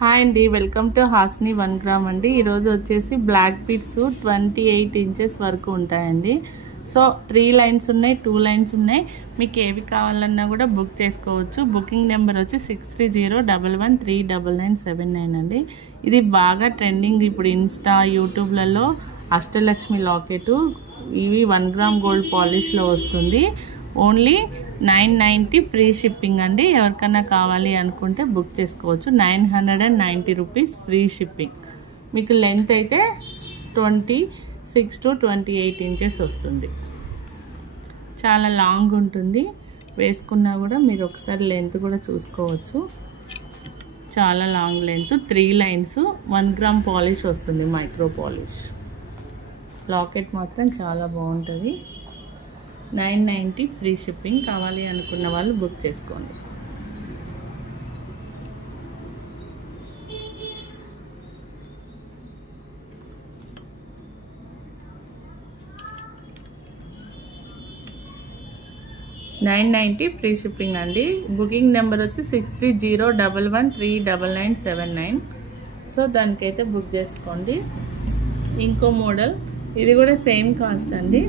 Hi అండి, welcome to Hasni 1 gram అండి. ఈరోజు వచ్చేసి బ్లాక్ బీడ్స్ 28 ఇంచెస్ వరకు ఉంటాయండి. సో 3 లైన్స్ ఉన్నాయి, 2 లైన్స్ ఉన్నాయి. మీకు ఏవి కావాలన్నా కూడా బుక్ చేసుకోవచ్చు. బుకింగ్ నెంబర్ వచ్చి 6301139979 అండి. ఇది బాగా ట్రెండింగ్ ఇప్పుడు ఇన్స్టా యూట్యూబ్లలో. అష్టలక్ష్మి లాకెట్ ఇవి 1 గ్రామ్ గోల్డ్ పాలిష్లో వస్తుంది. ఓన్లీ 990 ఫ్రీ షిప్పింగ్ అండి. ఎవరికైనా కావాలి అనుకుంటే బుక్ చేసుకోవచ్చు. 990 రూపీస్ ఫ్రీ షిప్పింగ్. మీకు లెంత్ అయితే 26 to 28 ఇంచెస్ వస్తుంది. చాలా లాంగ్ ఉంటుంది. వేసుకున్నా కూడా మీరు ఒకసారి లెంత్ కూడా చూసుకోవచ్చు. చాలా long length, 3 lines, 1 gram polish వస్తుంది, మైక్రో పాలిష్. లాకెట్ మాత్రం చాలా బాగుంటుంది. 990 ఫ్రీ షిప్పింగ్. కావాలి అనుకున్న వాళ్ళు బుక్ చేసుకోండి. $990 ఫ్రీ షిప్పింగ్ అండి. బుకింగ్ నెంబర్ వచ్చి 6301139979. సో దానికైతే బుక్ చేసుకోండి. ఇంకో మోడల్, ఇది కూడా సేమ్ కాస్ట్ అండి.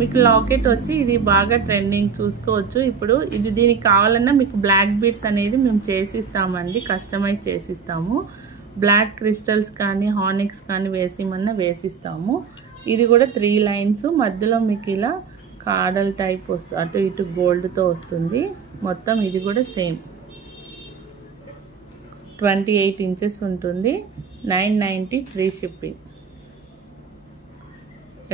మీకు లాకెట్ వచ్చి ఇది బాగా ట్రెండింగ్, చూసుకోవచ్చు. ఇప్పుడు ఇది దీనికి కావాలన్నా మీకు బ్లాక్ బీడ్స్ అనేది మేము చేసిస్తామండి, కస్టమైజ్ చేసిస్తాము. బ్లాక్ క్రిస్టల్స్ కానీ హానిక్స్ కానీ వేసిమన్నా వేసిస్తాము. ఇది కూడా 3 లైన్స్, మధ్యలో మీకు ఇలా కాడల్ టైప్ వస్తుంది, అటు ఇటు గోల్డ్తో వస్తుంది. మొత్తం ఇది కూడా సేమ్ 28 ఇంచెస్ ఉంటుంది. 990 ఫ్రీ షిప్పింగ్.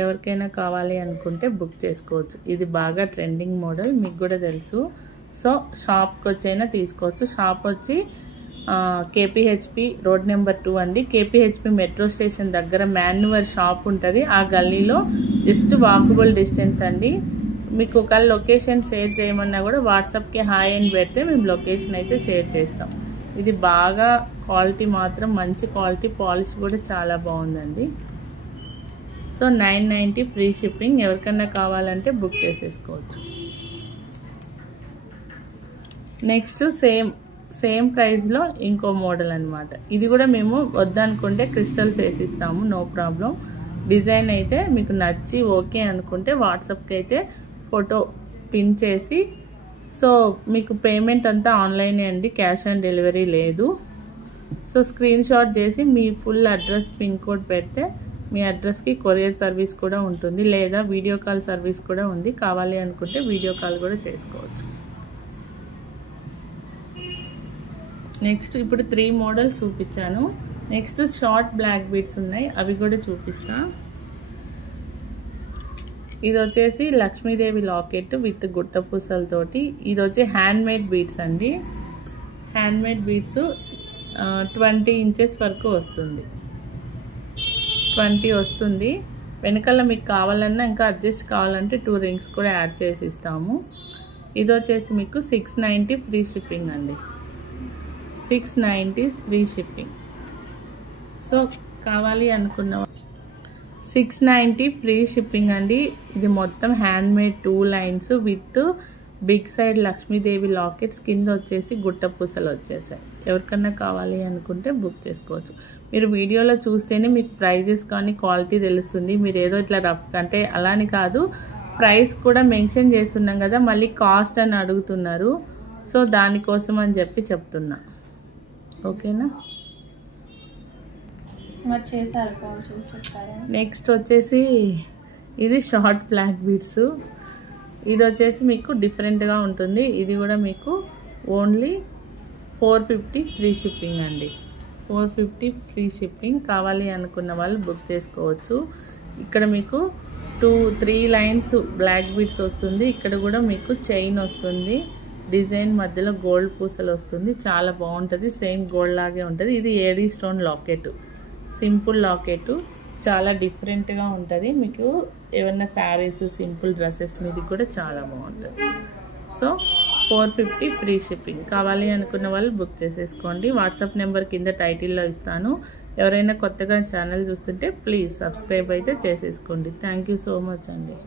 ఎవరికైనా కావాలి అనుకుంటే బుక్ చేసుకోవచ్చు. ఇది బాగా ట్రెండింగ్ మోడల్, మీకు కూడా తెలుసు. సో షాప్కి వచ్చైనా తీసుకోవచ్చు. షాప్ వచ్చి కేపీహెచ్పి రోడ్ నెంబర్ 2 అండి. కేపీహెచ్పి మెట్రో స్టేషన్ దగ్గర మాన్యువర్ షాప్ ఉంటుంది. ఆ గల్లీలో జస్ట్ వాకబుల్ డిస్టెన్స్ అండి. మీకు ఒక లొకేషన్ షేర్ చేయమన్నా కూడా వాట్సాప్కి హాయ్ అని పెడితే మేము లొకేషన్ అయితే షేర్ చేస్తాం. ఇది బాగా క్వాలిటీ మాత్రం మంచి క్వాలిటీ, పాలిష్ కూడా చాలా బాగుందండి. So 990 free shipping. ఎవరికన్నా కావాలంటే బుక్ చేసేసుకోవచ్చు. నెక్స్ట్ సేమ్ ప్రైస్లో ఇంకో మోడల్ అనమాట. ఇది కూడా మేము వద్దనుకుంటే క్రిస్టల్స్ వేసిస్తాము, నో ప్రాబ్లం. డిజైన్ అయితే మీకు నచ్చి ఓకే అనుకుంటే వాట్సాప్కి అయితే ఫోటో పిన్ చేసి, సో మీకు పేమెంట్ అంతా ఆన్లైనే అండి, క్యాష్ ఆన్ డెలివరీ లేదు. సో స్క్రీన్ షాట్ చేసి మీ ఫుల్ అడ్రస్, పిన్ కోడ్ పెడితే మీ అడ్రస్కి కొరియర్ సర్వీస్ కూడా ఉంటుంది, లేదా వీడియో కాల్ సర్వీస్ కూడా ఉంది. కావాలి అనుకుంటే వీడియో కాల్ కూడా చేసుకోవచ్చు. నెక్స్ట్ ఇప్పుడు 3 మోడల్స్ చూపించాను. నెక్స్ట్ షార్ట్ బ్లాక్ బీడ్స్ ఉన్నాయి, అవి కూడా చూపిస్తా. ఇది వచ్చేసి లక్ష్మీదేవి లాకెట్ విత్ గుట్ట పూసలతోటి. ఇది వచ్చి హ్యాండ్మేడ్ బీడ్స్ అండి. హ్యాండ్మేడ్ బీడ్స్ 20 ఇంచెస్ వరకు వస్తుంది. 20 వస్తుంది. వెనకాల మీకు కావాలన్నా ఇంకా అడ్జస్ట్ కావాలంటే 2 రింగ్స్ కూడా యాడ్ చేసి ఇస్తాము. ఇది వచ్చేసి మీకు 690 ఫ్రీ షిప్పింగ్ అండి. 690 ఫ్రీ షిప్పింగ్. సో కావాలి అనుకున్న 690 ఫ్రీ షిప్పింగ్ అండి. ఇది మొత్తం handmade 2 lines with big side Lakshmidevi lockets, కింద వచ్చేసి గుట్ట పూసలు వచ్చేసాయి. ఎవరికన్నా కావాలి అనుకుంటే బుక్ చేసుకోవచ్చు. మీరు వీడియోలో చూస్తేనే మీకు ప్రైజెస్ కానీ క్వాలిటీ తెలుస్తుంది. మీరు ఏదో ఇట్లా రఫ్ అంటే అలాని కాదు, ప్రైస్ కూడా మెన్షన్ చేస్తున్నాం కదా, మళ్ళీ కాస్ట్ అని అడుగుతున్నారు. సో దానికోసం అని చెప్పి చెప్తున్నా, ఓకేనా. నెక్స్ట్ వచ్చేసి ఇది షార్ట్ బ్లాక్ బీడ్స్. ఇది వచ్చేసి మీకు డిఫరెంట్గా ఉంటుంది. ఇది కూడా మీకు ఓన్లీ 450 ఫ్రీ షిప్పింగ్ అండి. 450 ఫ్రీ షిప్పింగ్. కావాలి అనుకున్న వాళ్ళు బుక్ చేసుకోవచ్చు. ఇక్కడ మీకు 2-3 లైన్స్ బ్లాక్ బీడ్స్ వస్తుంది. ఇక్కడ కూడా మీకు చైన్ వస్తుంది, డిజైన్ మధ్యలో గోల్డ్ పూసలు వస్తుంది. చాలా బాగుంటుంది, సేమ్ గోల్డ్ లాగే ఉంటుంది. ఇది AD stone locket, simple locket, చాలా డిఫరెంట్గా ఉంటుంది. మీకు ఏమన్నా శారీస్, సింపుల్ డ్రెస్సెస్ మీద కూడా చాలా బాగుంటుంది. So 450 free shipping. కావాలి అనుకున్న వాళ్ళు బుక్ చేసేసుకోండి. వాట్సాప్ నెంబర్ కింద టైటిల్లో ఇస్తాను. ఎవరైనా కొత్తగా ఛానల్ చూస్తుంటే ప్లీజ్ సబ్స్క్రైబ్ అయితే చేసేసుకోండి. థ్యాంక్ యూ సో మచ్ అండి.